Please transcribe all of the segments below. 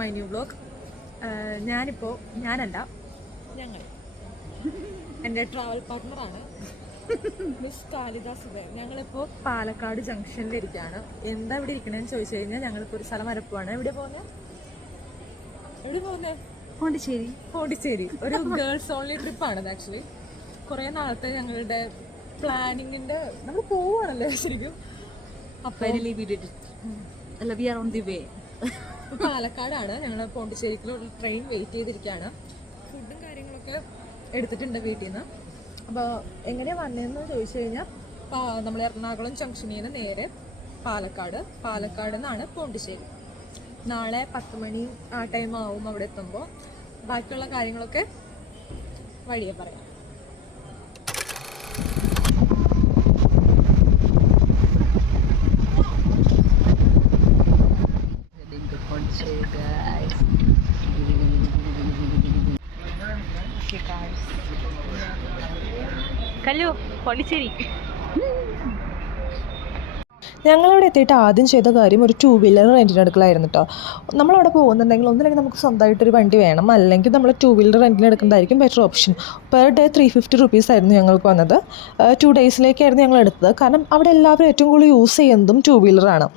My new vlog. ഞാനല്ല ഞങ്ങൾ എൻ്റെ ട്രാവൽ പാർട്ട്ണറാണ് മിസ് കാലിദ സുബൈർ. ഞങ്ങളിപ്പോൾ പാലക്കാട് ജംഗ്ഷനിലിരിക്കുകയാണ്. എന്താ ഇവിടെ ഇരിക്കണേന്ന് ചോദിച്ചു കഴിഞ്ഞാൽ ഞങ്ങളിപ്പോൾ ഒരു സ്ഥലം വരെ പോവാണ്. എവിടെ പോകുന്നത്? പോണ്ടിച്ചേരി. ഒരു ഗേൾസ് ഓൺലി ട്രിപ്പാണ് ആക്ച്വലി. കുറേ നാളത്തെ ഞങ്ങളുടെ പ്ലാനിങ്ങിൻ്റെ നമ്മൾ പോവുകയാണല്ലേ ശരിക്കും. പാലക്കാടാണ്. ഞങ്ങൾ പോണ്ടിച്ചേരിക്കുള്ള ട്രെയിൻ വെയിറ്റ് ചെയ്തിരിക്കുകയാണ്. ഫുഡും കാര്യങ്ങളൊക്കെ എടുത്തിട്ടുണ്ട് വീട്ടിൽ നിന്ന്. അപ്പോൾ എങ്ങനെയാണ് വന്നതെന്ന് ചോദിച്ചു കഴിഞ്ഞാൽ നമ്മൾ എറണാകുളം ജംഗ്ഷനിൽ നിന്ന് നേരെ പാലക്കാട് നിന്നാണ് പോണ്ടിച്ചേരി. നാളെ 10 മണി ആ ടൈം ആവും അവിടെ എത്തുമ്പോൾ. ബാക്കിയുള്ള കാര്യങ്ങളൊക്കെ വഴിയെ പറയാം. പോണ്ടിച്ചേരി ഞങ്ങളവിടെ എത്തിയിട്ട് ആദ്യം ചെയ്ത കാര്യം ഒരു 2 വീലർ റെൻറ്റിന് എടുക്കലായിരുന്നു കേട്ടോ. നമ്മളവിടെ പോകുന്നുണ്ടെങ്കിൽ ഒന്നില്ലെങ്കിൽ നമുക്ക് സ്വന്തമായിട്ടൊരു വണ്ടി വേണം, അല്ലെങ്കിൽ നമ്മൾ 2 വീലർ റെൻറ്റിന് എടുക്കുന്നതായിരിക്കും better option. Per day 350 rupees ആയിരുന്നു ഞങ്ങൾക്ക് വന്നത്. 2 ഡേയ്സിലേക്കായിരുന്നു ഞങ്ങൾ എടുത്തത്. കാരണം അവിടെ എല്ലാവരും ഏറ്റവും കൂടുതൽ യൂസ് ചെയ്യുന്നതും 2 വീലറാണ്.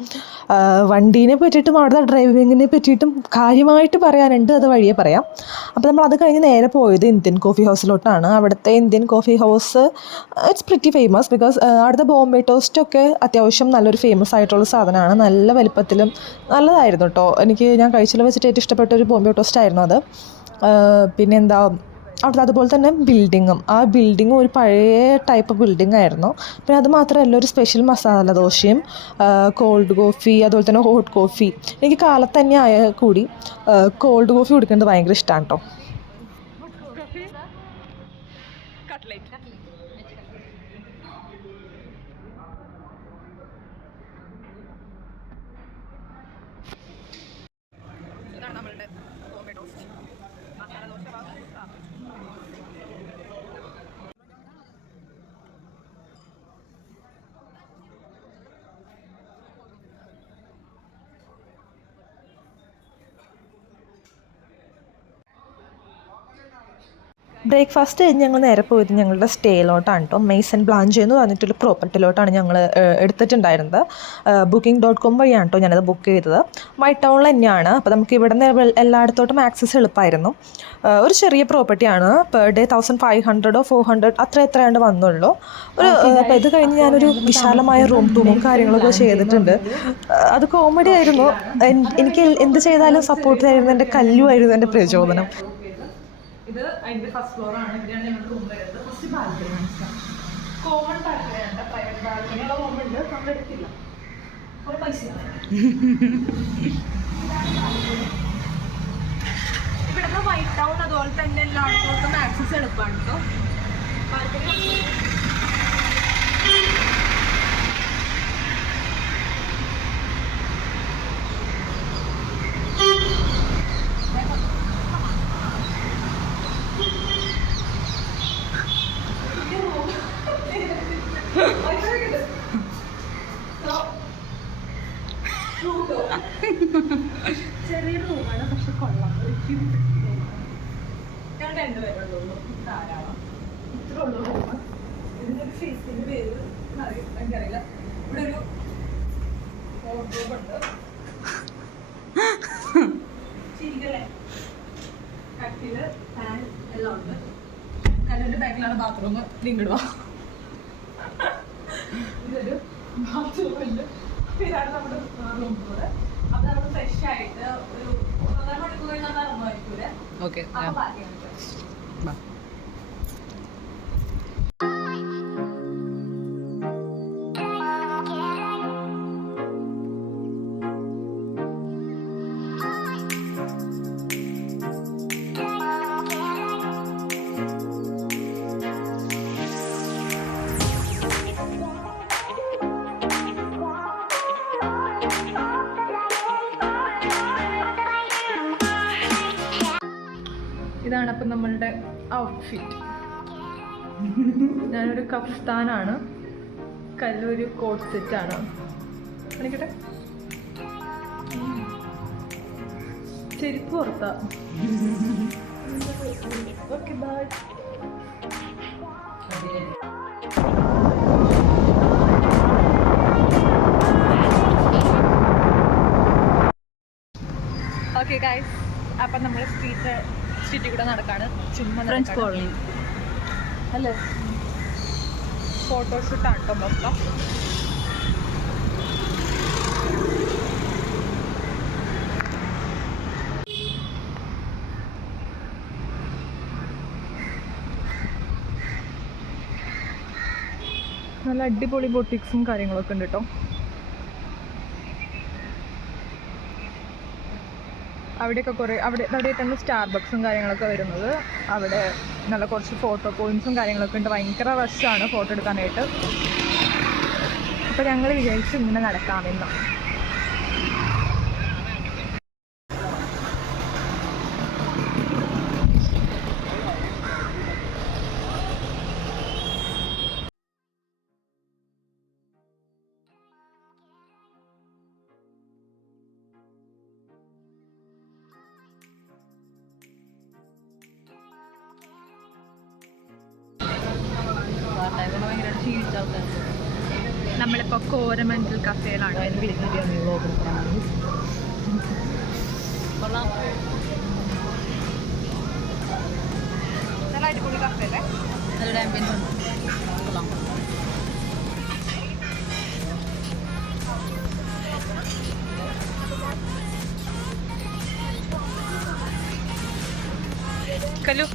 വണ്ടീനെ പറ്റിയിട്ടും അവിടുത്തെ ഡ്രൈവിങ്ങിനെ പറ്റിയിട്ടും കാര്യമായിട്ട് പറയാനുണ്ട്, അത് വഴിയെ പറയാം. അപ്പോൾ നമ്മൾ അത് കഴിഞ്ഞ് നേരെ പോയത് ഇന്ത്യൻ കോഫി ഹൗസിലോട്ടാണ്. അവിടുത്തെ Indian coffee house it's pretty famous because അവിടുത്തെ ബോംബെ ടോസ്റ്റൊക്കെ അത്യാവശ്യം നല്ലൊരു ഫേമസ് ആയിട്ടുള്ള സാധനമാണ്. നല്ല വലിപ്പത്തിലും നല്ലതായിരുന്നു കേട്ടോ. ഞാൻ കഴിച്ചതിൽ വെച്ചിട്ട് ഏറ്റവും ഇഷ്ടപ്പെട്ട ഒരു ബോംബെ ടോസ്റ്റ് ആയിരുന്നു അത്. പിന്നെന്താ അവിടുത്തെ അതുപോലെ തന്നെ ആ ബിൽഡിങ്ങും ഒരു പഴയ ടൈപ്പ് ബിൽഡിംഗ് ആയിരുന്നു. പിന്നെ അത് മാത്രമല്ല ഒരു സ്പെഷ്യൽ മസാല ദോശയും കോൾഡ് കോഫി അതുപോലെ തന്നെ ഹോട്ട് കോഫി. എനിക്ക് കാലത്ത് തന്നെ ആയാൽ കൂടി കോൾഡ് കോഫി കുടിക്കുന്നത് ഭയങ്കര ഇഷ്ടമാണ് കേട്ടോ. ബ്രേക്ക്ഫാസ്റ്റ് കഴിഞ്ഞ് ഞങ്ങൾ നേരെ പോയത് ഞങ്ങളുടെ സ്റ്റേയിലോട്ടാണ് കേട്ടോ. മെയ്സൺ ബ്ലാഞ്ച് എന്ന് പറഞ്ഞിട്ടൊരു പ്രോപ്പർട്ടിയിലോട്ടാണ് ഞങ്ങൾ എടുത്തിട്ടുണ്ടായിരുന്നത്. booking.com വഴിയാണ് കേട്ടോ ഞാനത് ബുക്ക് ചെയ്തത്. വൈറ്റ് ടൗണിൽ തന്നെയാണ്. അപ്പോൾ നമുക്ക് ഇവിടെ നിന്ന് എല്ലായിടത്തോട്ടും ആക്സസ് എളുപ്പമായിരുന്നു. ഒരു ചെറിയ പ്രോപ്പർട്ടിയാണ്. Per day 1500 or 400 എത്രയാണ്ട് വന്നുള്ളൂ. അപ്പോൾ ഇത് കഴിഞ്ഞ് ഞാനൊരു വിശാലമായ റൂമും കാര്യങ്ങളൊക്കെ ചെയ്തിട്ടുണ്ട്. അത് കോമഡി ആയിരുന്നു. എനിക്ക് എന്ത് ചെയ്താലും സപ്പോർട്ട് തരുന്ന എൻ്റെ കല്ലുമായിരുന്നു എൻ്റെ പ്രചോദനം. ഇത് അതിൻ്റെ ഫസ്റ്റ് ഫ്ലോറാണ്. ഇവിടെയാണ് ഞങ്ങളുടെ റൂം വരുന്നത്. ഫസ്റ്റ് ബാൽക്കണി കോമൺ ബാൽക്കണിയാണ്, പ്രൈവറ്റ് ബാൽക്കണിയുള്ള റൂമുണ്ട്. നമ്മൾ എടുത്തില്ല, ഒരു പൈസ. ഇവിടുന്ന് വൈറ്റ് ടൗൺ അതുപോലെ തന്നെ എല്ലായിടത്തോട്ടും ആക്സസ് എളുപ്പമാണ് കേട്ടോ. ബാൽക്കണി ചെറിയ റൂമാണ്, പക്ഷെ കൊള്ളാം. ഞാൻ 2 പേരുള്ളൂ, ധാരാളം. ഇത്ര ഉള്ളൂ റൂമ്. ഇതിൻ്റെ ഫേസിൻ്റെ പേര് എനിക്കറിയില്ല. ഇവിടെ ഒരു വാർഡ്രോബുണ്ട്. ചിരിക്കല്ലേ, കട്ടില്, ഫാൻ എല്ലാം ഉണ്ട്. കല്ലിൻ്റെ ബാക്കിലാണ് ബാത്റൂം. ലിങ്കിടുക. ഇതൊരു ബാത്റൂമുണ്ട്. ഇതാണ് നമ്മുടെ റൂം കൂടെ. അപ്പൊ നമ്മൾ ഫ്രഷ് ആയിട്ട് ഒരു 1.5 മണിക്കൂർ കഴിഞ്ഞാൽ ഇറങ്ങുമായിരിക്കൂലേ. ഓക്കെ. ഇതാണ് അപ്പം നമ്മളുടെ ഔട്ട്ഫിറ്റ്. ഞാനൊരു കഫ്താനാണ്, കല്ലൊരു കോട്ട് സെറ്റാണ്. കാണിക്കട്ടെ. ചെരുപ്പ് പുറത്താ. Okay bye. ഓക്കെ ഗൈസ്, അപ്പം നമ്മൾ സ്ട്രീറ്റിൽ കൂടെ നടക്കാണ്. ചുമ്മാ ഫ്രഞ്ച് കോളനി അല്ലേ. ഫോട്ടോഷൂട്ടാണ് കേട്ടോ മൊത്തം. നല്ല അടിപൊളി ബൊട്ടിക്സും കാര്യങ്ങളൊക്കെ ഉണ്ട് കേട്ടോ. അവിടെയൊക്കെ കുറേ അവിടെയൊക്കെയാണ് സ്റ്റാർബക്സും കാര്യങ്ങളൊക്കെ വരുന്നത്. അവിടെ നല്ല കുറച്ച് ഫോട്ടോ പോയിൻറ്റ്സും കാര്യങ്ങളൊക്കെ ഉണ്ട്. ഭയങ്കര റഷാണ് ഫോട്ടോ എടുക്കാനായിട്ട്. അപ്പോൾ ഞങ്ങൾ വിചാരിച്ചു ഇങ്ങനെ നടക്കാമെന്ന്. നമ്മളിപ്പോൾ കോരമൻഡൽ കഫേയിലാണ്. നല്ല അടിപൊളി കഫേ അല്ലേ. നല്ലൊരു ആംബിയൻസ് ഉണ്ട്. കല്ലു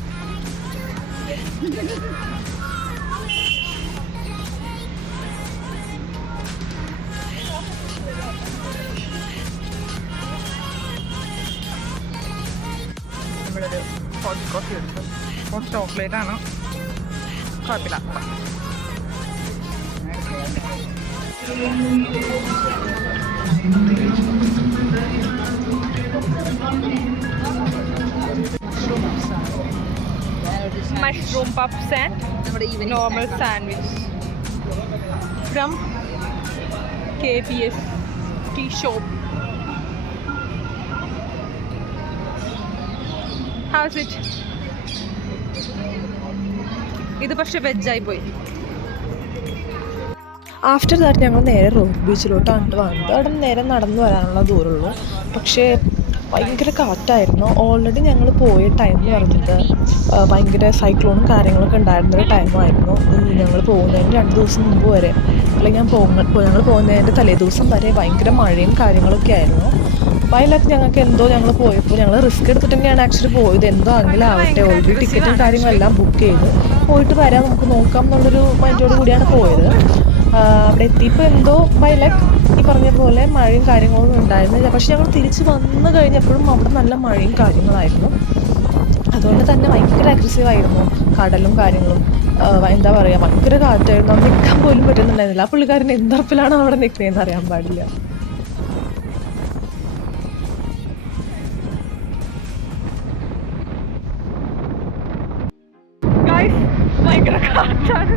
നമ്മളൊരു ഹോട്ട് കോഫി എടുത്തു. ഹോട്ട് ചോക്ലേറ്റ് ആണ്, കുഴപ്പമില്ല. Mushroom puffs and normal sandwich from KPS tea shop. How's it? ഇത് പക്ഷെ വെജായി പോയി. ആഫ്റ്റർ ദാറ്റ് ഞങ്ങൾ നേരെ റോക്ക് ബീച്ചിലോട്ടാണ് വന്നത്. അവിടെ നേരെ നടന്നു വരാനുള്ള ദൂരമുള്ളൂ. പക്ഷേ ഭയങ്കര കാറ്റായിരുന്നു. ഓൾറെഡി ഞങ്ങൾ പോയ ടൈം എന്ന് പറഞ്ഞത് ഭയങ്കര സൈക്ലോണും കാര്യങ്ങളൊക്കെ ഉണ്ടായിരുന്നൊരു ടൈമായിരുന്നു. ഞങ്ങൾ പോകുന്നതിന് 2 ദിവസം മുമ്പ് വരെ, അല്ലെങ്കിൽ ഞങ്ങൾ പോകുന്നതിൻ്റെ തലേ ദിവസം വരെ ഭയങ്കര മഴയും കാര്യങ്ങളൊക്കെ ആയിരുന്നു. ബൈ ലക്ക് ഞങ്ങൾക്ക് എന്തോ ഞങ്ങൾ പോയപ്പോൾ ഞങ്ങൾ റിസ്ക് എടുത്തിട്ട് തന്നെയാണ് ആക്ച്വലി പോയത്. എന്തോ അങ്ങനെ ആവട്ടെ, ഓൾറെഡി ടിക്കറ്റും കാര്യങ്ങളെല്ലാം ബുക്ക് ചെയ്ത് പോയിട്ട് വരാം, നമുക്ക് നോക്കാം എന്നുള്ളൊരു മൈൻഡോട് കൂടിയാണ് പോയത്. അവിടെ എത്തിയപ്പോൾ എന്തോ ബൈ ലക്ക് ഈ പറഞ്ഞ പോലെ മഴയും കാര്യങ്ങളൊന്നും ഉണ്ടായിരുന്നില്ല. പക്ഷെ ഞങ്ങൾ തിരിച്ച് വന്നു കഴിഞ്ഞപ്പോഴും അവിടെ നല്ല മഴയും കാര്യങ്ങളായിരുന്നു. അതുകൊണ്ട് തന്നെ ഭയങ്കര അഗ്രസീവായിരുന്നു കടലും കാര്യങ്ങളും. എന്താ പറയുക, ഭയങ്കര കാറ്റായിരുന്നു. അവിടെ നിൽക്കാൻ പോലും പറ്റുന്നുണ്ടായിരുന്നില്ല. ആ പുള്ളിക്കാരൻ എന്തറപ്പിലാണ് അവിടെ നിൽക്കുന്നതെന്ന് അറിയാൻ പാടില്ല. ഭയങ്കര കാറ്റാണ്.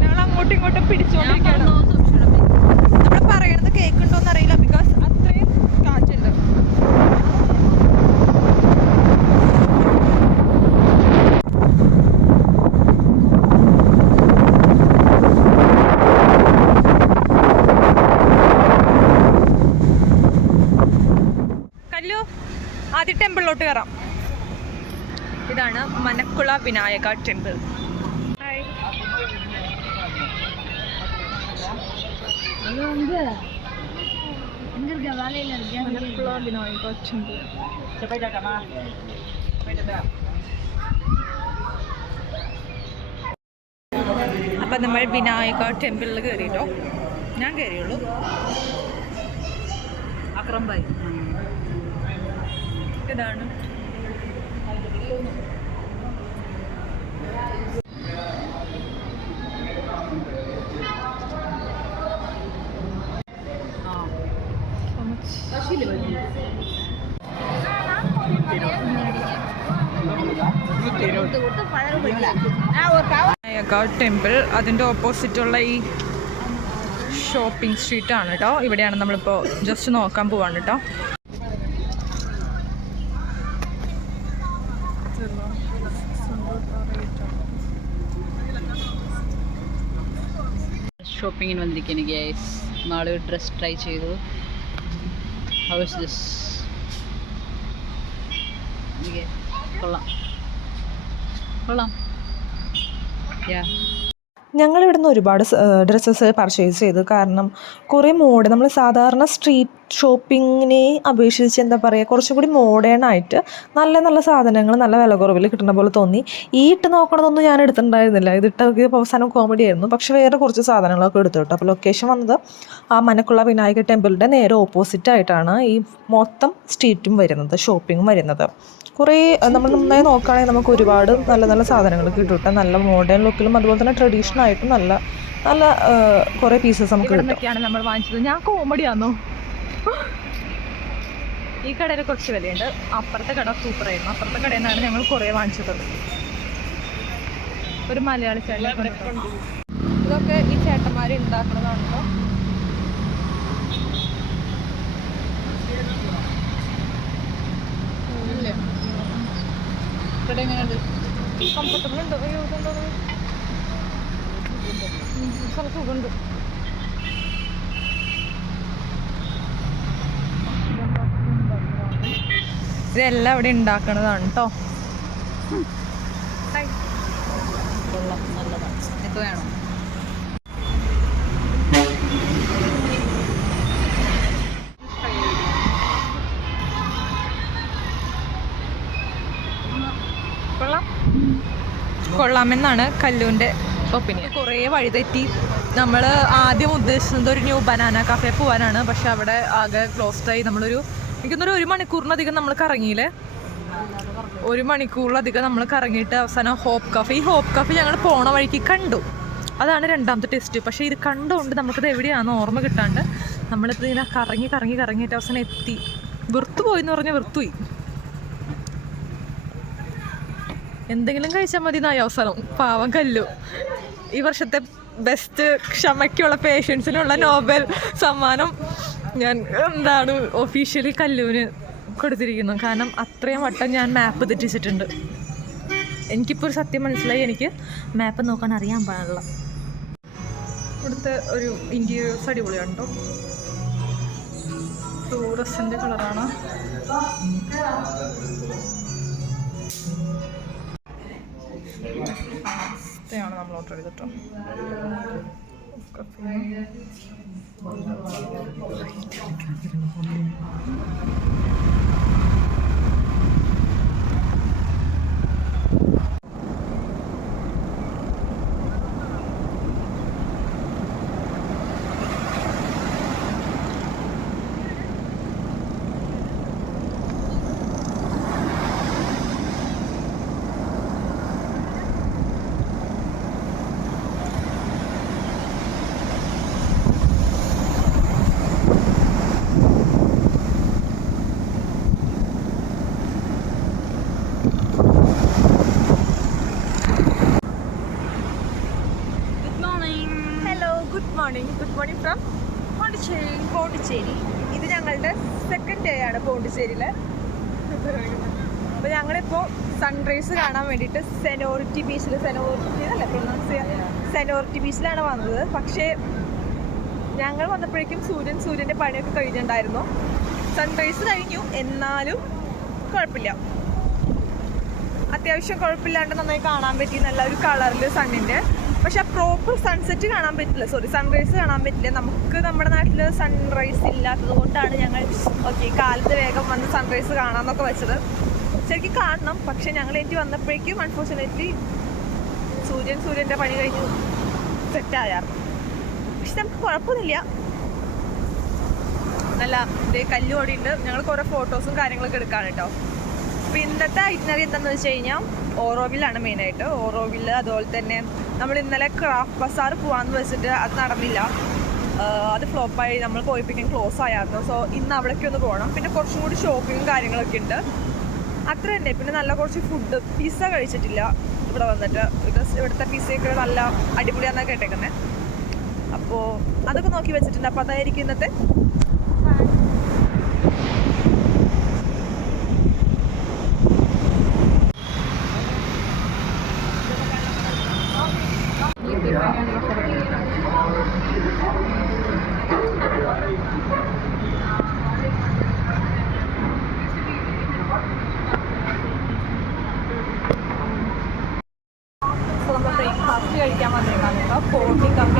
ഞങ്ങൾ അങ്ങോട്ടും ഇങ്ങോട്ടും പിടിച്ചോണ്ടിരിക്കുകയാണ്. നമ്മൾ പറയണത് കേൾക്കുന്നുണ്ടോന്ന് അറിയില്ല, ബിക്കോസ് അത്രയും കാറ്റുണ്ട്. കല്ലു, ആദ്യം ടെമ്പിളിലോട്ട് കയറാം. ഇതാണ് മനക്കുള വിനായക ടെമ്പിൾ. മനക്കുള വിനായക ടെമ്പിൾ. അപ്പം നമ്മൾ വിനായക ടെമ്പിളിൽ കയറിയിട്ടോ. ഞാൻ കയറിയുള്ളൂ. അക്രം ഭായി ഇതാണ്. ടെമ്പിൾ അതിൻ്റെ ഓപ്പോസിറ്റുള്ള ഈ ഷോപ്പിംഗ് സ്ട്രീറ്റ് ആണ് കേട്ടോ. ഇവിടെയാണ് നമ്മളിപ്പോൾ ജസ്റ്റ് നോക്കാൻ പോവാണ് കേട്ടോ. ഷോപ്പിങ്ങിന് വന്നിരിക്കുന്നു ഗൈസ്. നാളെ ഒരു ഡ്രസ് ട്രൈ ചെയ്തു. How is this? കൊള്ളാം കൊള്ളാം. യാ, ഞങ്ങളിവിടുന്ന് ഒരുപാട് ഡ്രസ്സസ് പർച്ചേസ് ചെയ്തു. കാരണം കുറേ നമ്മൾ സാധാരണ സ്ട്രീറ്റ് ഷോപ്പിങ്ങിനെ അപേക്ഷിച്ച് എന്താ പറയുക, കുറച്ചും കൂടി മോഡേൺ ആയിട്ട് നല്ല നല്ല സാധനങ്ങൾ നല്ല വില കുറവിൽ കിട്ടുന്ന പോലെ തോന്നി. ഈ ഇട്ട് നോക്കണതൊന്നും ഞാൻ എടുത്തിട്ടുണ്ടായിരുന്നില്ല. ഇതിട്ടൊക്കെ അവസാനം കോമഡി ആയിരുന്നു. പക്ഷേ വേറെ കുറച്ച് സാധനങ്ങളൊക്കെ എടുത്തു കേട്ടോ. അപ്പോൾ ലൊക്കേഷൻ വന്നത് ആ മനക്കുള്ള വിനായക ടെമ്പിളിൻ്റെ നേരെ ഓപ്പോസിറ്റ് ആയിട്ടാണ് ഈ മൊത്തം സ്ട്രീറ്റും വരുന്നത്, ഷോപ്പിങ്ങും വരുന്നത്. കുറേ നമ്മൾ നന്നായി നോക്കുകയാണെങ്കിൽ നമുക്ക് ഒരുപാട് നല്ല നല്ല സാധനങ്ങൾ കിട്ടും കേട്ടോ. നല്ല മോഡേൺ ലുക്കിലും അതുപോലെ തന്നെ ട്രഡീഷണൽ ആയിട്ടും നല്ല നല്ല കുറേ പീസസ് നമുക്ക് കിട്ടും. ഇവിടുന്നൊക്കെയാണ് നമ്മൾ വാങ്ങിച്ചത്. ഞാൻ കോമഡിയാണോ? ഈ കടയിൽ കുറച്ച് വിലയുണ്ട്. അപ്പുറത്തെ കട സൂപ്പറായിരുന്നു. അപ്പുറത്തെ കടയിൽ നിന്നാണ് ഞങ്ങൾ കുറേ വാങ്ങിച്ചത്. ഒരു മലയാളി ചേട്ടൻ. ഇതൊക്കെ ഈ ചേട്ടന്മാർ ഉണ്ടാക്കുന്നതാണല്ലോ. ഇവിടെ എങ്ങനെയുണ്ട്? കംഫർട്ടബിൾ ഉണ്ട്. അയ്യോ ഇതുണ്ടോ? നല്ല സുഖമുണ്ട്. ഇതെല്ലാം ഇവിടെ ഉണ്ടാക്കണതാണ് കേട്ടോ. കൊള്ളാം, നല്ലതാണ്. ഇത് വേണം. കൊള്ളാമെന്നാണ് കല്ലുവിൻ്റെ ഒപ്പീനിയൻ. കുറേ വഴിതെറ്റി. നമ്മൾ ആദ്യം ഉദ്ദേശിച്ചത് ഒരു ന്യൂ ബനാന കഫേ പോകാനാണ്. പക്ഷെ അവിടെ ആകെ ക്ലോസ്ഡായി. എനിക്കൊന്നൊരു 1 മണിക്കൂറിനധികം നമ്മൾ കറങ്ങിയില്ലേ. 1 മണിക്കൂറിലധികം നമ്മൾ കറങ്ങിയിട്ട് അവസാനം ഹോപ്പ് കഫേ. ഈ ഹോപ്പ് കഫേ ഞങ്ങൾ പോണ വഴിക്ക് കണ്ടു. അതാണ് രണ്ടാമത്തെ ടെസ്റ്റ്. പക്ഷേ ഇത് കണ്ടുകൊണ്ട് നമുക്കത് എവിടെയാണെന്ന് ഓർമ്മ കിട്ടാണ്ട് നമ്മളിത് ഇങ്ങനെ കറങ്ങിയിട്ട് അവസാനം എത്തി. വെറുത്തുപോയി എന്ന് പറഞ്ഞാൽ വെറുത്തുപോയി. എന്തെങ്കിലും കഴിച്ചാൽ മതി എന്നായി അവസാനം. പാവം കല്ലു. ഈ വർഷത്തെ ബെസ്റ്റ് ക്ഷമയ്ക്കുള്ള പേഷ്യൻസിനുള്ള നോബൽ സമ്മാനം ഞാൻ ഒഫീഷ്യലി കല്ലുവിന് കൊടുത്തിരിക്കുന്നു. കാരണം അത്രയും വട്ടം ഞാൻ മാപ്പ് തെറ്റിച്ചിട്ടുണ്ട്. എനിക്കിപ്പോൾ ഒരു സത്യം മനസ്സിലായി, എനിക്ക് മാപ്പ് നോക്കാൻ അറിയാൻ പാടില്ല. ഇവിടുത്തെ ഒരു ഇൻറ്റീരിയേഴ്സ് അടിപൊളിയാണ് കേട്ടോ. ഫ്ലൂറസൻ്റെ കളറാണ്. ാണ് നമ്മൾ ഓർഡർ ചെയ്തിട്ടോ. Good morning from Pondicherry. ഇത് ഞങ്ങളുടെ സെക്കൻഡ് ഡേ ആണ് പോണ്ടിച്ചേരിയിൽ. അപ്പോൾ ഞങ്ങളിപ്പോൾ സൺറൈസ് കാണാൻ വേണ്ടിയിട്ട് സെനോറിറ്റി ബീച്ചിലാണ് വന്നത്. പക്ഷേ ഞങ്ങൾ വന്നപ്പോഴേക്കും സൂര്യൻ്റെ പണിയൊക്കെ കഴിഞ്ഞിട്ടുണ്ടായിരുന്നു. സൺറൈസ് കഴിഞ്ഞു, എന്നാലും കുഴപ്പമില്ല, അത്യാവശ്യം കുഴപ്പമില്ലാണ്ട് നന്നായി കാണാൻ പറ്റി. നല്ല ഒരു കളറിൽ സണ്ണിൻ്റെ. പക്ഷെ ആ പ്രോപ്പർ സൺസെറ്റ് കാണാൻ പറ്റില്ല, സൺറൈസ് കാണാൻ പറ്റില്ല. നമുക്ക് നമ്മുടെ നാട്ടിൽ സൺറൈസ് ഇല്ലാത്തത് കൊണ്ടാണ് ഞങ്ങൾ കാലത്ത് വേഗം വന്ന് സൺറൈസ് കാണാമെന്നൊക്കെ വെച്ചത്. ശരിക്കും കാണണം, പക്ഷെ ഞങ്ങൾ എനിക്ക് വന്നപ്പോഴേക്കും അൺഫോർച്ചുനേറ്റ്ലി സൂര്യൻ്റെ പണി കഴിഞ്ഞു സെറ്റായിരുന്നു. പക്ഷെ നമുക്ക് കുഴപ്പമൊന്നുമില്ല. നല്ല ഇതേ കല്ലുപൊടിയുണ്ട്. ഞങ്ങൾ കുറേ ഫോട്ടോസും കാര്യങ്ങളൊക്കെ എടുക്കാൻ കേട്ടോ. അപ്പോൾ ഇന്നത്തെ ഐറ്റിനറി എന്താണെന്ന് വെച്ച് കഴിഞ്ഞാൽ ഓറോവില്ലാണ് മെയിനായിട്ട്. ഓറോവില്ല്, അതുപോലെ തന്നെ നമ്മൾ ഇന്നലെ ക്രാഫ്റ്റ് ബസാർ പോകാമെന്ന് വെച്ചിട്ട് അത് നടന്നില്ല, അത് ഫ്ലോപ്പായി. നമ്മൾ പോയപ്പോഴേക്കും ക്ലോസ് ആയിരുന്നു. സോ ഇന്ന് അവിടേക്ക് ഒന്ന് പോകണം. പിന്നെ കുറച്ചും കൂടി ഷോപ്പിങ്ങും കാര്യങ്ങളൊക്കെ ഉണ്ട്, അത്ര തന്നെ. പിന്നെ നല്ല കുറച്ച് ഫുഡ്, പിസ്സ കഴിച്ചിട്ടില്ല ഇവിടെ വന്നിട്ട്. ഇവിടുത്തെ പിസ്സയൊക്കെ നല്ല അടിപൊളിയാണെന്നാണ് കേട്ടേക്കുന്നത്. അപ്പോൾ അതൊക്കെ നോക്കി വെച്ചിട്ടുണ്ട്. അപ്പോൾ അതായിരിക്കും ഇന്നത്തെ.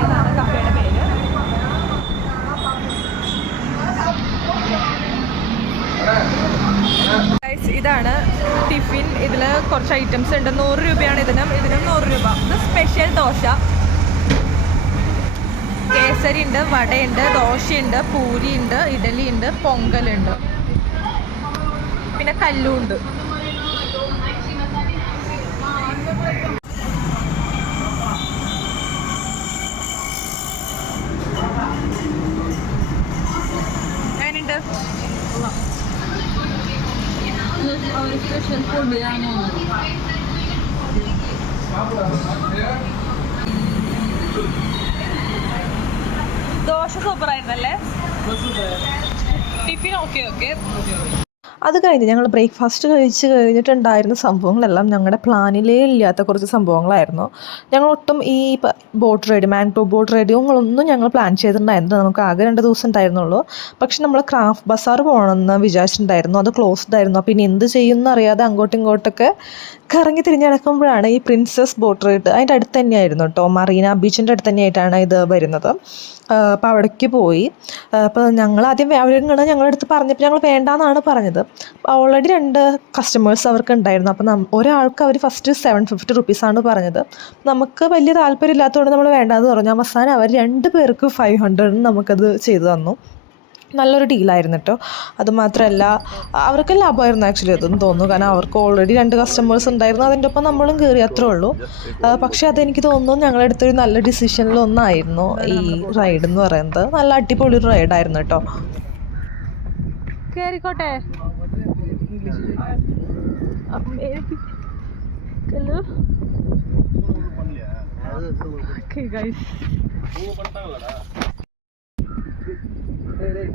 കഫേ എന്നാണ് കഫേയുടെ പേര്. ഇതാണ് ടിഫിൻ. ഇതിൽ കുറച്ച് ഐറ്റംസ് ഉണ്ട്. 100 രൂപയാണ് ഇതിനും 100 രൂപ. ഇത് സ്പെഷ്യൽ ദോശ, കേസരി ഉണ്ട്, വടയുണ്ട്, ദോശയുണ്ട്, പൂരിയുണ്ട്, ഇഡലി ഉണ്ട്, പൊങ്കലുണ്ട്, പിന്നെ കല്ലുണ്ട്. എങ്ങനെയുണ്ട്? സ്പെഷ്യൽ ഫുഡിയാണോ? ദോശ സൂപ്പറായിരുന്നല്ലേ? Tiffin okay. അത് കഴിഞ്ഞ് ഞങ്ങൾ ബ്രേക്ക്ഫാസ്റ്റ് കഴിച്ച് കഴിഞ്ഞിട്ടുണ്ടായിരുന്ന സംഭവങ്ങളെല്ലാം ഞങ്ങളുടെ പ്ലാനിലേ ഇല്ലാത്ത കുറച്ച് സംഭവങ്ങളായിരുന്നു. ഞങ്ങൾ ഒട്ടും ഈ ബോട്ട് റൈഡ്, മാൻഗ്രോ ബോട്ട് റൈഡുകളൊന്നും ഞങ്ങൾ പ്ലാൻ ചെയ്തിട്ടുണ്ടായിരുന്നു. നമുക്ക് ആകെ 2 ദിവസം ഉണ്ടായിരുന്നുള്ളൂ. പക്ഷെ നമ്മൾ ക്രാഫ്റ്റ് ബസാർ പോകണമെന്ന് വിചാരിച്ചിട്ടുണ്ടായിരുന്നു. അത് ക്ലോസ്ഡ് ആയിരുന്നു. അപ്പോൾ ഇനി എന്ത് ചെയ്യുമെന്ന് അറിയാതെ അങ്ങോട്ടും ഇങ്ങോട്ടൊക്കെ കറങ്ങി തിരിഞ്ഞടക്കുമ്പോഴാണ് ഈ പ്രിൻസസ് ബോട്ട് റൈഡ്. അതിൻ്റെ അടുത്ത് തന്നെയായിരുന്നു കേട്ടോ, മറീന ബീച്ചിൻ്റെ അടുത്ത് തന്നെയായിട്ടാണ് ഇത് വരുന്നത്. അപ്പോൾ അവിടേക്ക് പോയി. അപ്പോൾ ഞങ്ങൾ ആദ്യം അവരിങ്ങനെ ഞങ്ങളുടെ അടുത്ത് പറഞ്ഞപ്പോൾ ഞങ്ങൾ വേണ്ടാന്നാണ് പറഞ്ഞത്. ഓൾറെഡി 2 കസ്റ്റമേഴ്സ് അവർക്ക് ഉണ്ടായിരുന്നു. അപ്പോൾ ഒരാൾക്ക് അവർ ഫസ്റ്റ് 750 റുപ്പീസാണ് പറഞ്ഞത്. നമുക്ക് വലിയ താല്പര്യം ഇല്ലാത്തതുകൊണ്ട് നമ്മൾ വേണ്ടാന്ന് പറഞ്ഞു. അവസാനം അവർ 2 പേർക്ക് 500 നമുക്കത് ചെയ്തു തന്നു. നല്ലൊരു ഡീലായിരുന്നു കേട്ടോ. അതുമാത്രമല്ല അവർക്ക് ലാഭമായിരുന്നു ആക്ച്വലി അതെന്ന് തോന്നുന്നു. കാരണം അവർക്ക് ഓൾറെഡി 2 കസ്റ്റമേഴ്സ് ഉണ്ടായിരുന്നു. അതിൻ്റെ ഒപ്പം നമ്മളും കയറി, അത്രേ ഉള്ളൂ. പക്ഷേ അതെനിക്ക് തോന്നുന്നു ഞങ്ങളുടെ അടുത്തൊരു നല്ല ഡിസിഷനിലൊന്നായിരുന്നു ഈ റൈഡ് എന്ന് പറയുന്നത്. നല്ല അടിപൊളി ഒരു റൈഡായിരുന്നു കേട്ടോ. കേറിക്കോട്ടെ.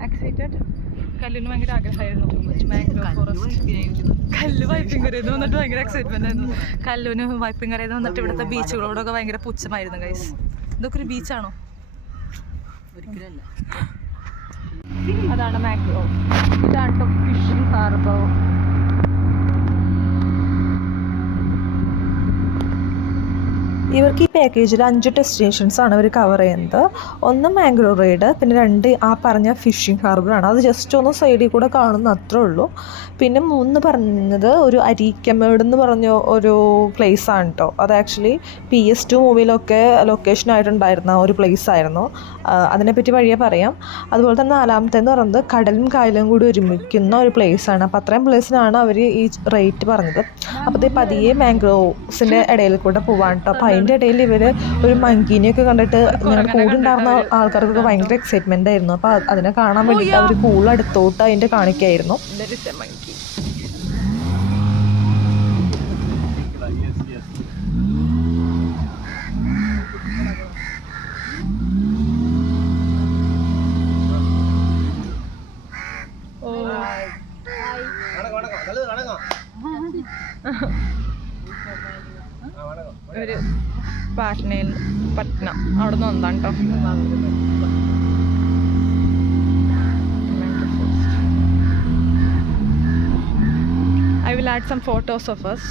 എക്സൈറ്റഡ്. കല്ലിന് ഭയങ്കര ആഗ്രഹമായിരുന്നു കല്ല് വൈപ്പിംഗ് കരയിൽ വന്നിട്ട് ഭയങ്കര എക്സൈറ്റ്മെന്റ് ആയിരുന്നു. കല്ലുവിന് വൈപ്പിംഗ് കരയിൽ വന്നിട്ട് ഇവിടുത്തെ ബീച്ചുകളോടൊക്കെ ഭയങ്കര പുച്ഛമായിരുന്നു ഗൈസ്. ഇതൊക്കെ ഒരു ബീച്ചാണോ? ഒരിക്കലല്ല. അതാണ് മാംഗ്രോ. ഇതാണ് ഫിഷിംഗ് ഹാർബർ. ഇവർക്ക് ഈ പാക്കേജിൽ 5 ഡെസ്റ്റിനേഷൻസാണ് അവർ കവർ ചെയ്യുന്നത്. 1 മാംഗ്രോ റൈഡ്, പിന്നെ 2 ആ പറഞ്ഞ ഫിഷിംഗ് ഹാർബറാണ്. അത് ജസ്റ്റ് ഒന്ന് സൈഡിൽ കൂടെ കാണുന്ന അത്രേ ഉള്ളൂ. പിന്നെ 3 പറഞ്ഞത് ഒരു അരീക്കമേട് എന്ന് പറഞ്ഞ ഒരു പ്ലേസാണ് കേട്ടോ. അത് ആക്ച്വലി PS2 മൂവിയിലൊക്കെ ലൊക്കേഷനായിട്ടുണ്ടായിരുന്ന ഒരു പ്ലേസ് ആയിരുന്നു. അതിനെപ്പറ്റി വഴിയെ പറയാം. അതുപോലെ തന്നെ 4മത്തേന്ന് പറയുന്നത് കടലും കായലും കൂടി ഒരുമിക്കുന്ന ഒരു പ്ലേസാണ്. അപ്പോൾ അത്രയും പ്ലേസിനാണ് അവർ ഈ റേറ്റ് പറഞ്ഞത്. അപ്പോൾ ഇത് പതിയെ മാംഗ്രോവ്സിൻ്റെ ഇടയിൽ കൂടെ പോവാൻ കേട്ടോ. അപ്പോൾ അതിൻ്റെ ഇടയിൽ ഇവർ ഒരു മങ്കീനെയൊക്കെ കണ്ടിട്ട് ഞങ്ങളുടെ കൂടെ ഉണ്ടായിരുന്ന ആൾക്കാർക്കൊക്കെ ഭയങ്കര എക്സൈറ്റ്മെൻ്റ് ആയിരുന്നു. അപ്പോൾ അതിനെ കാണാൻ വേണ്ടിയിട്ട് അവർ കൂടുതലടുത്തോട്ട് അതിൻ്റെ കാണിക്കായിരുന്നു. ഒരു പട്ന അവിടെ നിന്ന് വന്നാണ് കേട്ടോ. I will add some photos of us.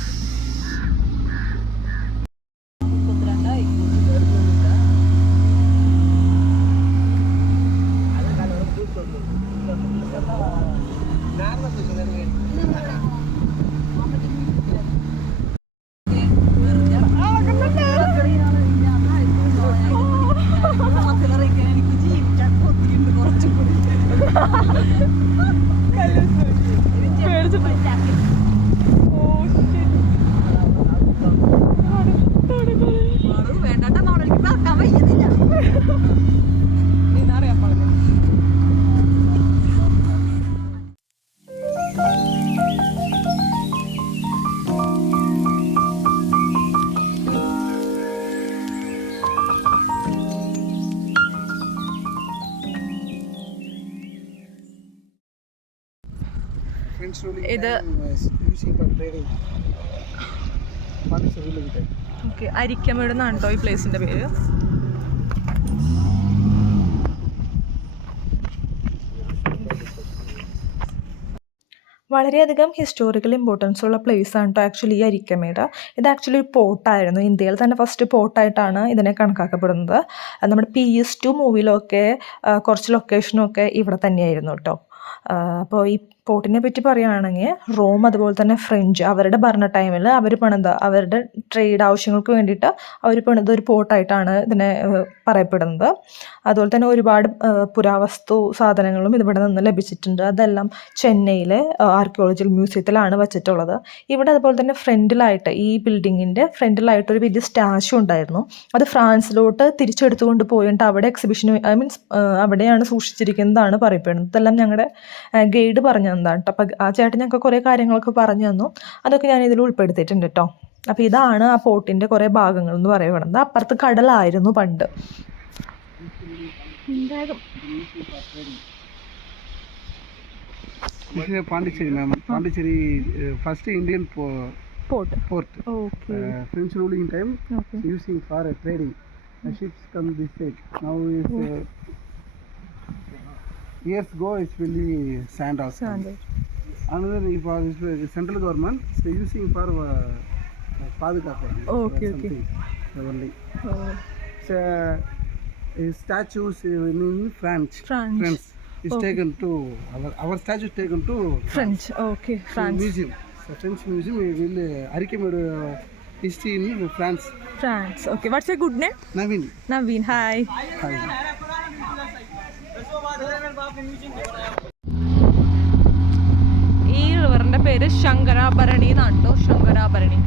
ഇത് ഓക്കെ, അരിക്കമേട് എന്നാണ് കേട്ടോ ഈ പ്ലേസിൻ്റെ പേര്. വളരെയധികം ഹിസ്റ്റോറിക്കൽ ഇമ്പോർട്ടൻസ് ഉള്ള പ്ലേസ് ആണ് കേട്ടോ ആക്ച്വലി ഈ അരിക്കമേട്. ഇത് ആക്ച്വലി ഒരു പോർട്ടായിരുന്നു. ഇന്ത്യയിൽ തന്നെ ഫസ്റ്റ് പോർട്ടായിട്ടാണ് ഇതിനെ കണക്കാക്കപ്പെടുന്നത്. നമ്മുടെ PS2 മൂവിയിലൊക്കെ കുറച്ച് ലൊക്കേഷനൊക്കെ ഇവിടെ തന്നെയായിരുന്നു കേട്ടോ. അപ്പോൾ ഈ പോർട്ടിനെ പറ്റി പറയുകയാണെങ്കിൽ റോം അതുപോലെ തന്നെ ഫ്രഞ്ച് അവരുടെ ഭരണ ടൈമിൽ അവർ പണിത അവരുടെ ട്രേഡ് ആവശ്യങ്ങൾക്ക് വേണ്ടിയിട്ട് അവർ പണിത ഒരു പോർട്ടായിട്ടാണ് ഇതിനെ പറയപ്പെടുന്നത്. അതുപോലെ തന്നെ ഒരുപാട് പുരാവസ്തു സാധനങ്ങളും ഇതിവിടെ നിന്ന് ലഭിച്ചിട്ടുണ്ട്. അതെല്ലാം ചെന്നൈയിലെ ആർക്കിയോളജിക്കൽ മ്യൂസിയത്തിലാണ് വച്ചിട്ടുള്ളത്. ഇവിടെ അതുപോലെ തന്നെ ഫ്രണ്ടിലായിട്ട് ഈ ബിൽഡിങ്ങിൻ്റെ ഫ്രണ്ടിലായിട്ട് ഒരു വലിയ സ്റ്റാച്യു ഉണ്ടായിരുന്നു. അത് ഫ്രാൻസിലോട്ട് തിരിച്ചെടുത്തുകൊണ്ട് പോയിട്ട് അവിടെ എക്സിബിഷന് അവിടെയാണ് സൂക്ഷിച്ചിരിക്കുന്നതാണ് പറയപ്പെടുന്നത്. ഇതെല്ലാം ഞങ്ങളുടെ ഗൈഡ് പറഞ്ഞു തന്നതാണ് കേട്ടോ. അപ്പം ആ ചേട്ടൻ ഞങ്ങൾക്ക് കുറേ കാര്യങ്ങളൊക്കെ പറഞ്ഞു തന്നു. അതൊക്കെ ഞാൻ ഇതിൽ ഉൾപ്പെടുത്തിയിട്ടുണ്ട് കേട്ടോ. അപ്പോൾ ഇതാണ് ആ പോർട്ടിൻ്റെ കുറേ ഭാഗങ്ങൾ എന്ന് പറയുന്നത്. അപ്പുറത്ത് കടലായിരുന്നു പണ്ട്. Pondicherry, ma'am. Pondicherry, first Indian port. Okay. French ruling time, Okay. using for trading. Ships come this side. Now is years ago it's really sand house. Another for central government, so using for padukappu. Okay. Only. So statues in France. It's taken to our statue is taken to French. Okay. France. Museum. So French museum will Arikemed history in France. Okay. What's your good name? Naveen. Hi. ഈ റിവറിൻ്റെ പേര് ശങ്കരാഭരണി എന്നാണ് കേട്ടോ. ശങ്കരാഭരണി.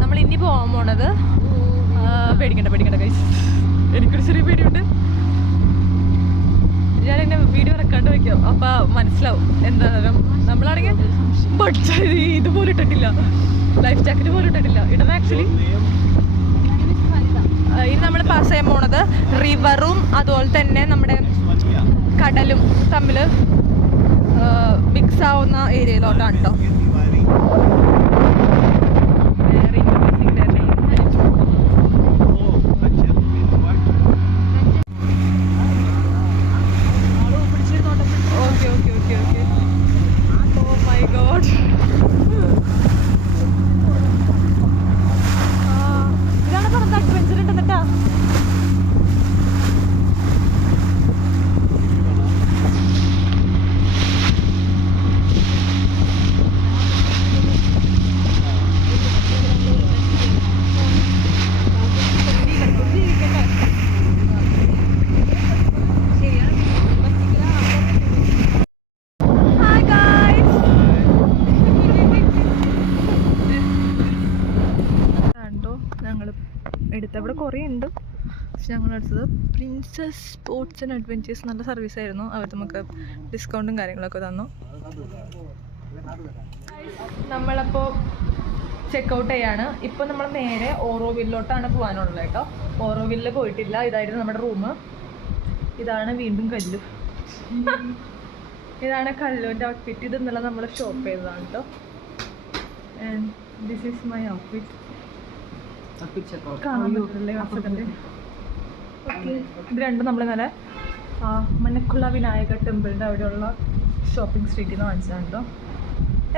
നമ്മൾ ഇനി പോകാൻ പോണത് പേടിക്കണ്ട guys, എനിക്കൊരു ചെറിയ പേടിയുണ്ട്. ഞാൻ എന്നെ വീഡിയോ റെക്കോർഡ് വയ്ക്കാം, അപ്പം മനസ്സിലാവും എന്താ നമ്മളാണെങ്കിൽ ഇതുപോലും ഇട്ടിട്ടില്ല, ലൈഫ് ജാക്കറ്റ് പോലും ഇട്ടിട്ടില്ല. ഇടണം ആക്ച്വലി. ഇനി നമ്മൾ പാസ് ചെയ്യാൻ പോണത് റിവറും അതുപോലെ തന്നെ നമ്മുടെ കടലും തമ്മിൽ മിക്സ് ആവുന്ന ഏരിയയിലോട്ടാണ് കേട്ടോ. ഇതാണ് പറഞ്ഞത് അഡ്വഞ്ചർ ഉണ്ടെന്നിട്ടാ. ഇവിടെ കുറേ ഉണ്ട്. പക്ഷെ ഞങ്ങൾ എടുത്തത് പ്രിൻസസ് സ്പോർട്സ് ആൻഡ് അഡ്വഞ്ചേഴ്സ്. നല്ല സർവീസ് ആയിരുന്നു. അവർ നമുക്ക് ഡിസ്കൗണ്ടും കാര്യങ്ങളൊക്കെ തന്നു. നമ്മളപ്പോൾ ചെക്കൗട്ട് ചെയ്യാണ്. ഇപ്പോൾ നമ്മൾ നേരെ ഓറോവില്ലോട്ടാണ് പോകാനുള്ളത് കേട്ടോ. ഓറോവില്ലിൽ പോയിട്ടില്ല. ഇതായിരുന്നു നമ്മുടെ റൂം. ഇതാണ് വീണ്ടും കല്ലു. ഇതാണ് കല്ലുവിൻ്റെ ഔട്ട്ഫിറ്റ്. ഇത് ഇന്നലെ നമ്മൾ ഷോപ്പ് ചെയ്തതാണ് കേട്ടോ. And this is my outfit. കാണാൻ പറ്റില്ലേ വാസകൻ്റെ? ഓക്കെ. ഇത് രണ്ടും നമ്മൾ ഇന്നലെ മനക്കുള്ള വിനായക ടെമ്പിളിൻ്റെ അവിടെയുള്ള ഷോപ്പിംഗ് സ്ട്രീറ്റിൽ നിന്ന് വാങ്ങിച്ചതാണ് കേട്ടോ.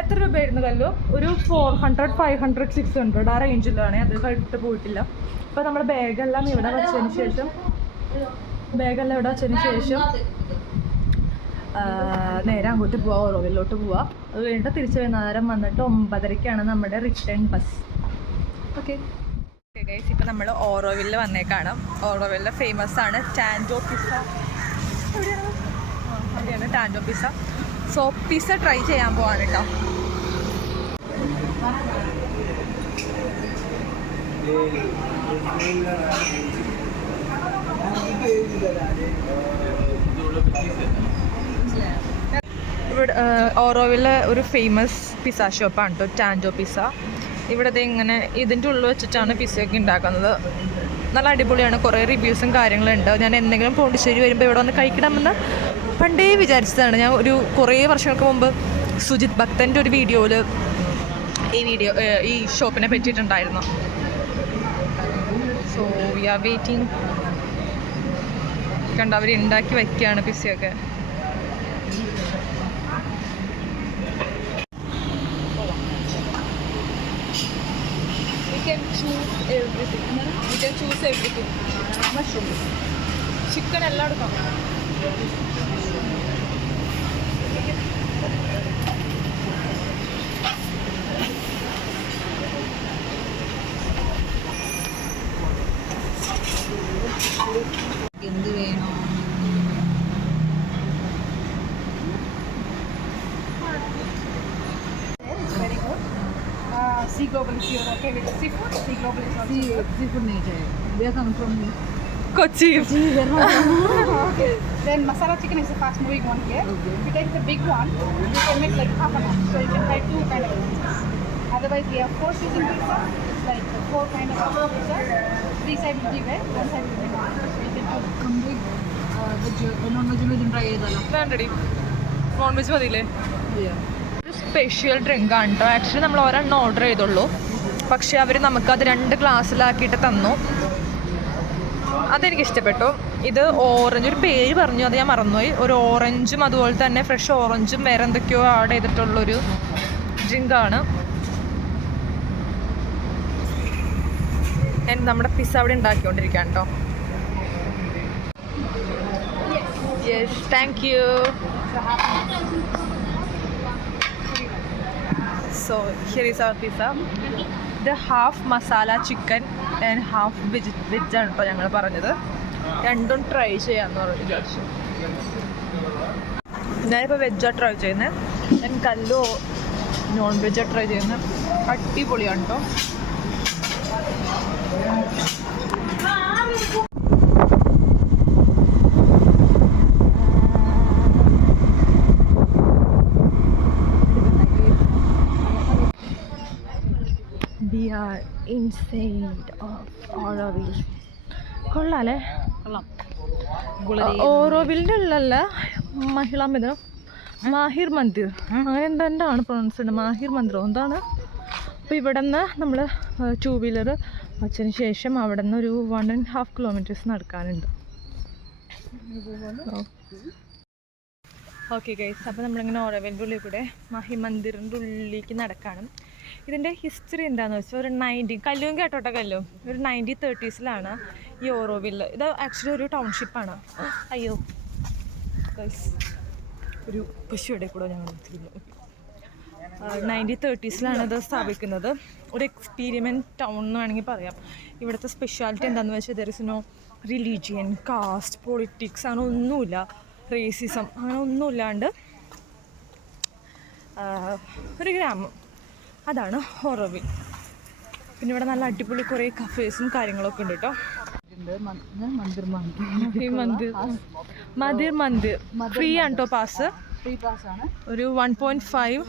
എത്ര രൂപയായിരുന്നു കല്ലു? ഒരു 400, 500, 600 ആ റേഞ്ചിലാണ്. അത് കഴിഞ്ഞിട്ട് പോയിട്ടില്ല. അപ്പോൾ നമ്മൾ ബാഗെല്ലാം ഇവിടെ വെച്ചതിന് ശേഷം നേരെ അങ്ങോട്ട് പോവാം, ഓറോവില്ലോട്ട് പോവാം. അത് കഴിഞ്ഞിട്ട് തിരിച്ച് വൈകുന്നേരം വന്നിട്ട് 9:30ക്കാണ് നമ്മുടെ റിട്ടേൺ ബസ്. ഓക്കെ ഗൈസ്, ഇപ്പം നമ്മൾ ഓറോവില്ല് വന്നേക്കാണ്. ഓറോവില്ല് ഫേമസ് ആണ് ടാൻഡോ പിസ്സ. അവിടെയാണ് ടാൻഡോ പിസ്സ. സോ പിസ്സ ട്രൈ ചെയ്യാൻ പോവാണ് കേട്ടോ. ഇവിടെ ഓറോവില്ല് ഒരു ഫേമസ് പിസ്സ ഷോപ്പാണ് കേട്ടോ, ടാൻഡോ പിസ്സ. ഇവിടത്തെ ഇങ്ങനെ ഇതിൻ്റെ ഉള്ളിൽ വെച്ചിട്ടാണ് പിസ്സയൊക്കെ ഉണ്ടാക്കുന്നത്. നല്ല അടിപൊളിയാണ്. കുറേ റിവ്യൂസും കാര്യങ്ങളുണ്ട്. ഞാൻ എന്തെങ്കിലും പോണ്ടിച്ചേരി വരുമ്പോൾ ഇവിടെ വന്ന് കഴിക്കണമെന്ന് പണ്ടേ വിചാരിച്ചതാണ്. ഞാൻ ഒരു കുറേ വർഷങ്ങൾക്ക് മുമ്പ് സുജിത് ഭക്തൻ്റെ ഒരു വീഡിയോയിൽ ഈ ഷോപ്പിനെ പറ്റിയിട്ടുണ്ടായിരുന്നു. So we are waiting. കണ്ട അവർ ഉണ്ടാക്കി വയ്ക്കുകയാണ് പിസ്സയൊക്കെ. choose everything. You can choose everything. Mushroom. Chicken എല്ലാം എടുക്കാം. എന്ത് വേണോ? Very good. Sea global if you're okay with seafood. Sea global is also good. Seafood नहीं चाहिए. We are coming from Kochi. Okay. Then masala chicken is the fast moving one here. Okay. If you take the big one, you can make like half an hour. So you can try two kind of pizzas. Otherwise, we have 4 season pizza. It's like 4 kind of pizza. 3 side will be veg, 1 side will be non. So you can choose. Complete veg non വെജിലും ഇതും try ചെയ്താലോ? വേണ്ടടി non veg മതിയില്ലേ? ഒരു special drink ആണ് കേട്ടോ. Actually നമ്മൾ ഒരെണ്ണം ഓർഡർ ചെയ്തുള്ളൂ, പക്ഷേ അവർ നമുക്കത് 2 ഗ്ലാസ്സിലാക്കിയിട്ട് തന്നു. അതെനിക്ക് ഇഷ്ടപ്പെട്ടു. ഇത് ഓറഞ്ച്, ഒരു പേര് പറഞ്ഞു, അത് ഞാൻ മറന്നുപോയി. ഒരു ഓറഞ്ചും അതുപോലെ തന്നെ ഫ്രഷ് ഓറഞ്ചും വേറെ എന്തൊക്കെയോ ആഡ് ചെയ്തിട്ടുള്ളൊരു ഡ്രിങ്കാണ്. നമ്മുടെ പിസ്സ അവിടെ ഉണ്ടാക്കിക്കൊണ്ടിരിക്കുകയാണ് കേട്ടോ. Yes, thank you. So here is our pizza. The half masala chicken and half veg ആണ് കേട്ടോ ഞങ്ങൾ പറഞ്ഞത്. രണ്ടും ട്രൈ ചെയ്യാമെന്ന് പറഞ്ഞു വിചാരിച്ചു. ഞാനിപ്പോൾ വെജാണ് ട്രൈ ചെയ്യുന്നത്. ഞാൻ കല്ലോ നോൺ വെജാണ് ട്രൈ ചെയ്യുന്നത്. അടിപൊളിയാണ് കേട്ടോ. We are inside of Auroville. കൊള്ളാല്ലേ? ഓറോവിലിൻ്റെ ഉള്ളല്ല, മഹിളാ മന്ദിരം, മാഹിർ മന്ദിർ, അങ്ങനെ എന്താണ് പ്രൊണൗൺസ് ചെയ്യുന്നത്, മാഹിർ മന്ദിരം എന്താണ്. അപ്പോൾ ഇവിടെ നിന്ന് നമ്മൾ 2 വീലർ വച്ചതിന് ശേഷം അവിടെ നിന്ന് ഒരു 1.5 kilometers നടക്കാനുണ്ട്. ഓക്കെ ഗൈസ്, അപ്പോൾ നമ്മളിങ്ങനെ ഓറോവിലിൻ്റെ ഉള്ളിൽ കൂടെ മാഹി മന്ദിറിൻ്റെ ഉള്ളിലേക്ക് നടക്കാണ്. ഇതിൻ്റെ ഹിസ്റ്ററി എന്താണെന്ന് വെച്ചാൽ ഒരു 90 കല്ലും കേട്ടോട്ടെ കല്ലും ഒരു 1930s ഈ ഓറോവില്ല്. ഇത് ആക്ച്വലി ഒരു ടൗൺഷിപ്പാണ്. അയ്യോ ഗൈസ്, ഒരു പശുവിടെ കൂടെ ഞങ്ങൾ 1930s ഇത് സ്ഥാപിക്കുന്നത്. ഒരു എക്സ്പീരിമെൻറ്റ് ടൗൺ എന്ന് വേണമെങ്കിൽ പറയാം. ഇവിടുത്തെ സ്പെഷ്യാലിറ്റി എന്താണെന്ന് വെച്ചാൽ there is no religion, caste, politics, അങ്ങനെ ഒന്നുമില്ല, റേസിസം അങ്ങനെ ഒന്നുമില്ലാണ്ട് ഒരു ഗ്രാമം. അതാണ് ഓറോവിൽ. പിന്നെ ഇവിടെ നല്ല അടിപൊളി കുറേ കഫേസും കാര്യങ്ങളൊക്കെ ഉണ്ട് കേട്ടോ. മന്ദിർ മന്ദിർ ഫ്രീ ആണ് കേട്ടോ പാസ്. ഒരു 1.5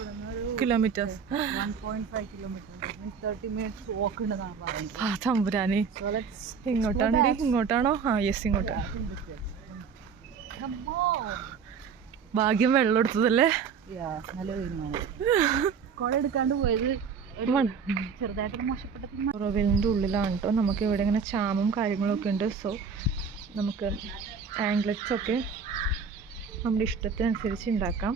kilometers. 1.5 kilometers. 30 minutes walk ഉണ്ടെന്നാണ് പറയുന്നത്. ആ തമ്പുരാനെ, ഇങ്ങോട്ടാണോ ഇങ്ങോട്ടാണോ? ആ യെസ്, ഇങ്ങോട്ടാണ്. ഭാഗ്യം വെള്ളം എടുത്തതല്ലേ. നല്ല തീരുമാനം. കുട എടുക്കാണ്ട് പോയത് ചെറുതായിട്ട് മോശപ്പെട്ടത്. ഓറോവിലിൻ്റെ ഉള്ളിലാണ് കേട്ടോ. നമുക്ക് ഇവിടെ ഇങ്ങനെ ചാമും കാര്യങ്ങളൊക്കെ ഉണ്ട്. സോ നമുക്ക് ആംഗ്ലറ്റ്സൊക്കെ നമ്മുടെ ഇഷ്ടത്തിനനുസരിച്ച് ഉണ്ടാക്കാം.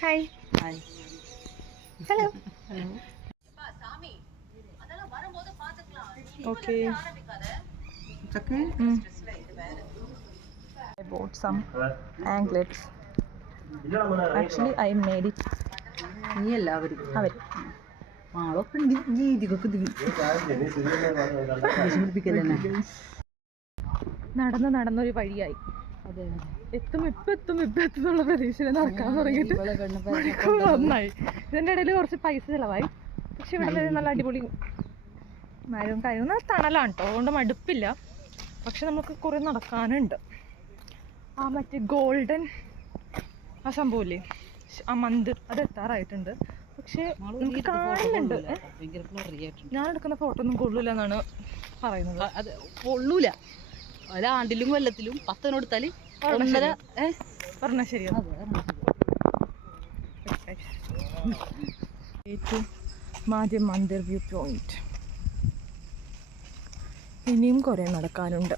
Hi hi, hello. Okay, I bought some anklets. Actually, I made it. നീ എല്ലാവരും അവർ ആളൊക്കെ രീതിക്കൊക്കെ വിഷമിപ്പിക്കല്ലേ. നടന്നൊരു വഴിയായി. അതെ, എത്തും എന്നുള്ള പ്രതീക്ഷയിൽ നടക്കാൻ തുടങ്ങിയിട്ട് നന്നായി. ഇതിൻ്റെ ഇടയിൽ കുറച്ച് പൈസ ചിലവായി. പക്ഷെ ഇവിടെ നല്ല അടിപൊളി മരവും കാര്യവും നല്ല തണലാണ് കേട്ടോ. അതുകൊണ്ട് മടുപ്പില്ല. പക്ഷെ നമുക്ക് കുറേ നടക്കാനുണ്ട്. ആ മറ്റേ ഗോൾഡൻ ആ സംഭവമില്ലേ, ആ മന്ദിർ, അത് എത്താറായിട്ടുണ്ട്. പക്ഷേ നമുക്ക് കാണുന്നുണ്ട്. ഞാൻ എടുക്കുന്ന ഫോട്ടോ ഒന്നും കൊള്ളൂല എന്നാണ് പറയുന്നത്. അത് കൊള്ളൂല. ഒരാണ്ടിലും കൊല്ലത്തിലും 10 കൊടുത്താൽ പറഞ്ഞാൽ ശരിയാണ്. മാധ്യ മന്ദിർ വ്യൂ പോയിന്റ്. ഇനിയും കുറേ നടക്കാനുണ്ട്.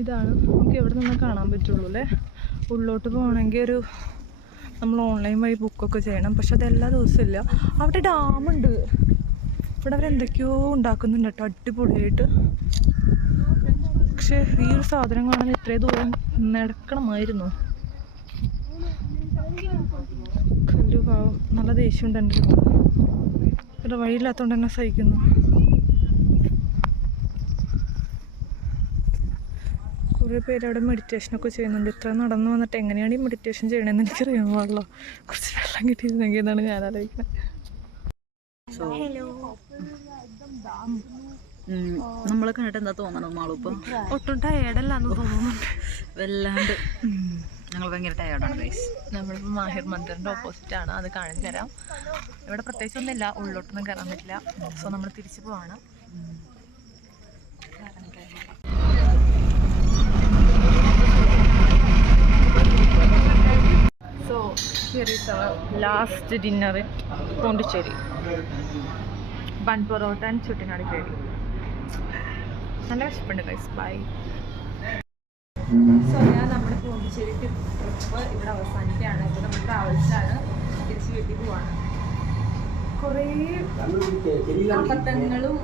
ഇതാണ് നമുക്ക് എവിടെ നിന്ന് കാണാൻ പറ്റുള്ളൂ അല്ലേ. ഉള്ളോട്ട് പോകണമെങ്കിൽ ഒരു നമ്മൾ ഓൺലൈൻ വഴി ബുക്കൊക്കെ ചെയ്യണം. പക്ഷെ അത് എല്ലാ ദിവസവും ഇല്ല. അവിടെ ഡാമുണ്ട്. ഇവിടെ അവരെന്തൊക്കെയോ ഉണ്ടാക്കുന്നുണ്ട് കേട്ടോ, അടിപൊളിയായിട്ട്. പക്ഷേ ഈ ഒരു സാധനം കാണാൻ ഇത്രയും ദൂരം നടക്കണമായിരുന്നു. കല്ലു പാവം നല്ല ദേഷ്യമുണ്ട് എൻ്റെ അടുത്ത്. ഇവിടെ വഴിയില്ലാത്തതുകൊണ്ട് തന്നെ സഹിക്കുന്നു. കുറേ പേര് അവിടെ മെഡിറ്റേഷനൊക്കെ ചെയ്യുന്നുണ്ട്. ഇത്ര നടന്നു വന്നിട്ട് എങ്ങനെയാണ് ഈ മെഡിറ്റേഷൻ ചെയ്യണമെന്ന് എനിക്കറിയാൻ പാടില്ല. കുറച്ച് വെള്ളം കിട്ടിയിരുന്നെങ്കിൽ എന്നാണ് ഞാൻ ആലോചിക്കുന്നത്. നമ്മളെ കണ്ടിട്ട് എന്താ തോന്നണം മാളിപ്പം? ഒട്ടും ടയേർഡല്ലാന്ന് തോന്നുന്നുണ്ട്. വല്ലാണ്ട് ഞങ്ങൾ ഭയങ്കര ടയേർഡാണ് ഗൈസ്. നമ്മളിപ്പോൾ മാഹിർ മന്ദിറിൻ്റെ ഓപ്പോസിറ്റാണ്. അത് കാണിച്ചു തരാം. ഇവിടെ പ്രത്യേകിച്ച് ഒന്നുമില്ല, ഉള്ളോട്ടൊന്നും കയറാൻ പറ്റില്ല. സോ നമ്മൾ തിരിച്ചു പോവാണ്. So here is our last dinner in Pondicherry. Bun parotta and Chettinad gravy. നല്ല വിശപ്പുണ്ട് ഗൈസ്. ബൈ. സോ ഞാൻ നമ്മുടെ പോണ്ടിച്ചേരി ട്രിപ്പ് ഇവിടെ അവസാനിക്കുകയാണ്. ഇപ്പോൾ നമ്മൾ ട്രാവൽസിലാണ്, തിരിച്ച് വീട്ടിൽ പോവാണ്. കുറേ അബദ്ധങ്ങളും